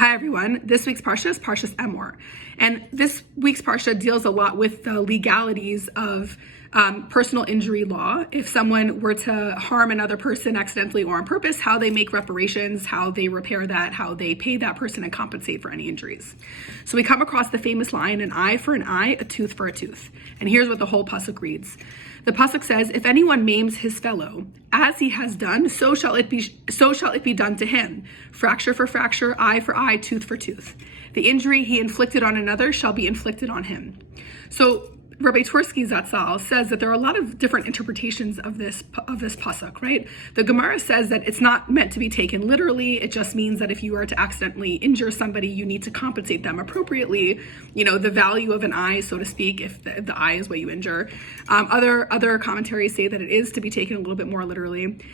Hi everyone, this week's Parsha is Parshas Emor. And this week's Parsha deals a lot with the legalities of personal injury law. If someone were to harm another person accidentally or on purpose, how they make reparations, how they repair that, how they pay that person and compensate for any injuries. So we come across the famous line, an eye for an eye, a tooth for a tooth. And here's what the whole pasuk reads. The pasuk says, if anyone maims his fellow, as he has done, so shall it be done to him. Fracture for fracture, eye for eye, tooth for tooth. The injury he inflicted on another shall be inflicted on him. So Rabbi Twersky Zatzal says that there are a lot of different interpretations of this pasuk, right? The Gemara says that it's not meant to be taken literally. It just means that if you are to accidentally injure somebody, you need to compensate them appropriately. You know, the value of an eye, so to speak, if the eye is what you injure. Other commentaries say that it is to be taken a little bit more literally.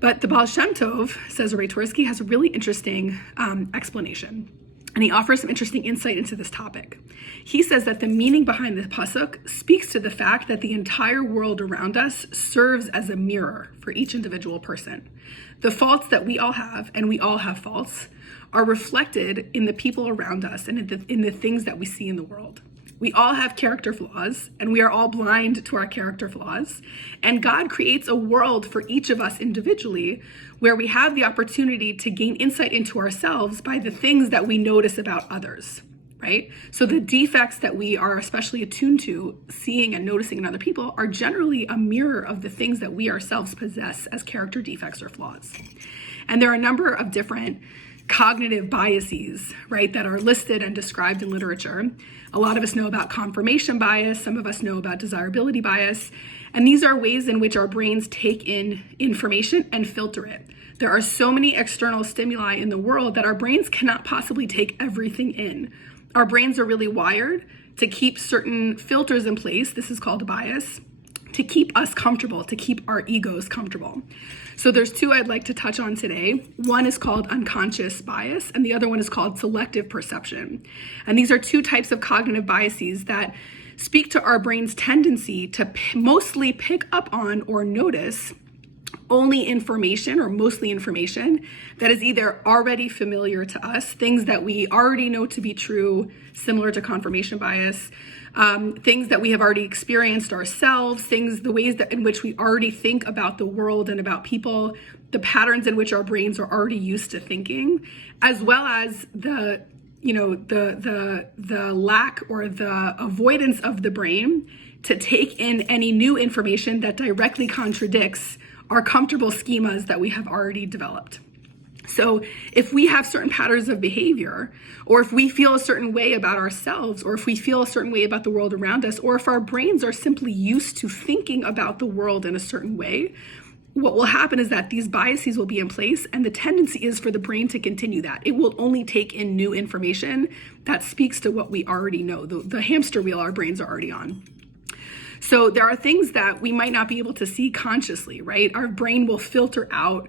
But the Baal Shem Tov, says Rabbi Twersky, has a really interesting explanation. And he offers some interesting insight into this topic. He says that the meaning behind the pasuk speaks to the fact that the entire world around us serves as a mirror for each individual person. The faults that we all have, and we all have faults, are reflected in the people around us and in the things that we see in the world. We all have character flaws, and we are all blind to our character flaws. And God creates a world for each of us individually where we have the opportunity to gain insight into ourselves by the things that we notice about others, right? So the defects that we are especially attuned to seeing and noticing in other people are generally a mirror of the things that we ourselves possess as character defects or flaws. And there are a number of different cognitive biases, right, that are listed and described in literature. A lot of us know about confirmation bias. Some of us know about desirability bias. And these are ways in which our brains take in information and filter it. There are so many external stimuli in the world that our brains cannot possibly take everything in. Our brains are really wired to keep certain filters in place. This is called a bias, to keep us comfortable, to keep our egos comfortable. So there's two I'd like to touch on today. One is called unconscious bias, and the other one is called selective perception. And these are two types of cognitive biases that speak to our brain's tendency to mostly pick up on or notice only information or mostly information that is either already familiar to us, things that we already know to be true, similar to confirmation bias, things that we have already experienced ourselves, the ways that in which we already think about the world and about people, the patterns in which our brains are already used to thinking, as well as the lack or the avoidance of the brain to take in any new information that directly contradicts our comfortable schemas that we have already developed. So if we have certain patterns of behavior, or if we feel a certain way about ourselves, or if we feel a certain way about the world around us, or if our brains are simply used to thinking about the world in a certain way, what will happen is that these biases will be in place, and the tendency is for the brain to continue that. It will only take in new information that speaks to what we already know, the hamster wheel our brains are already on. So there are things that we might not be able to see consciously, right? Our brain will filter out,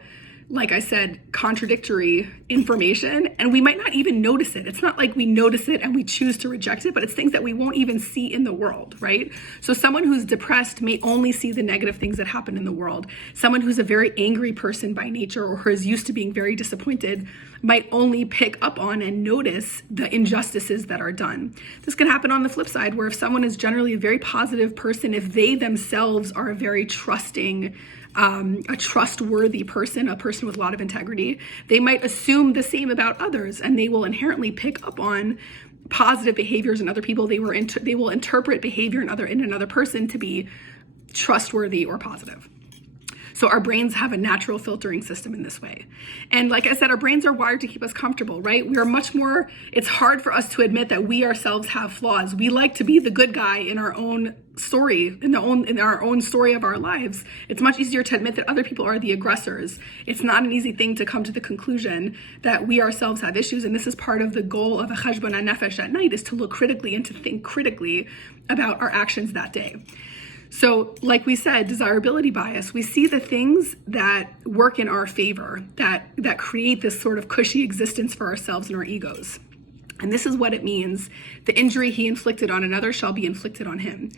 like I said, contradictory information, and we might not even notice it. It's not like we notice it and we choose to reject it, but it's things that we won't even see in the world, right? So someone who's depressed may only see the negative things that happen in the world. Someone who's a very angry person by nature or who is used to being very disappointed might only pick up on and notice the injustices that are done. This can happen on the flip side, where if someone is generally a very positive person, if they themselves are a very trusting, a trustworthy person, a person with a lot of integrity, they might assume the same about others, and they will inherently pick up on positive behaviors in other people. They will interpret behavior in another person to be trustworthy or positive. So our brains have a natural filtering system in this way. And like I said, our brains are wired to keep us comfortable, right? It's hard for us to admit that we ourselves have flaws. We like to be the good guy in our own story, in our own story of our lives. It's much easier to admit that other people are the aggressors. It's not an easy thing to come to the conclusion that we ourselves have issues. And this is part of the goal of a cheshbon nefesh at night, is to look critically and to think critically about our actions that day. So like we said, desirability bias, we see the things that work in our favor, that create this sort of cushy existence for ourselves and our egos. And this is what it means. The injury he inflicted on another shall be inflicted on him.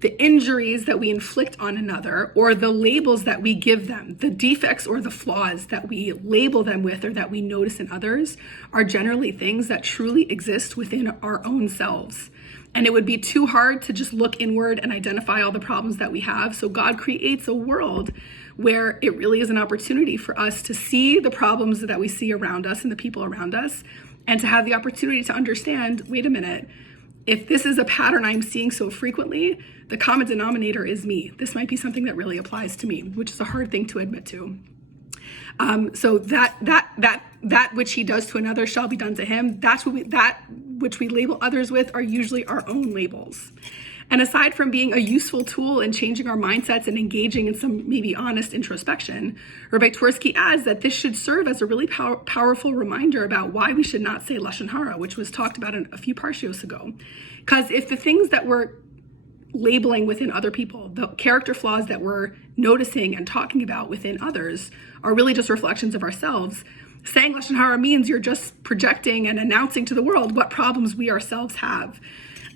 the injuries that we inflict on another, or the labels that we give them, the defects or the flaws that we label them with or that we notice in others, are generally things that truly exist within our own selves. And it would be too hard to just look inward and identify all the problems that we have. So God creates a world where it really is an opportunity for us to see the problems that we see around us and the people around us, and to have the opportunity to understand, wait a minute, if this is a pattern I'm seeing so frequently, the common denominator is me. This might be something that really applies to me, which is a hard thing to admit to. So that which he does to another shall be done to him. That which we label others with are usually our own labels. And aside from being a useful tool in changing our mindsets and engaging in some maybe honest introspection, Rabbi Twersky adds that this should serve as a really powerful reminder about why we should not say Lashon Hara, which was talked about a few parshios ago. Because if the things that we're labeling within other people, the character flaws that we're noticing and talking about within others, are really just reflections of ourselves, saying Lashon Hara means you're just projecting and announcing to the world what problems we ourselves have.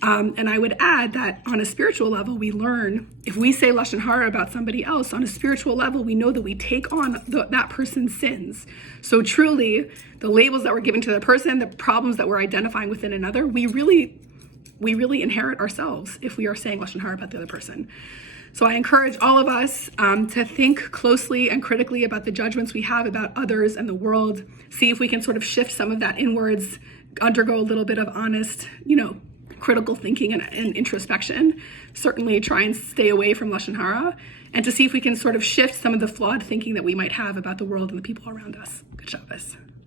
And I would add that on a spiritual level, we learn, if we say Lashon Hara about somebody else, on a spiritual level, we know that we take on that person's sins. So truly, the labels that we're giving to the person, the problems that we're identifying within another, we really inherit ourselves if we are saying Lashon Hara about the other person. So I encourage all of us to think closely and critically about the judgments we have about others and the world, see if we can sort of shift some of that inwards, undergo a little bit of honest, critical thinking and introspection. Certainly try and stay away from Lashon Hara, and to see if we can sort of shift some of the flawed thinking that we might have about the world and the people around us. Good Shabbos.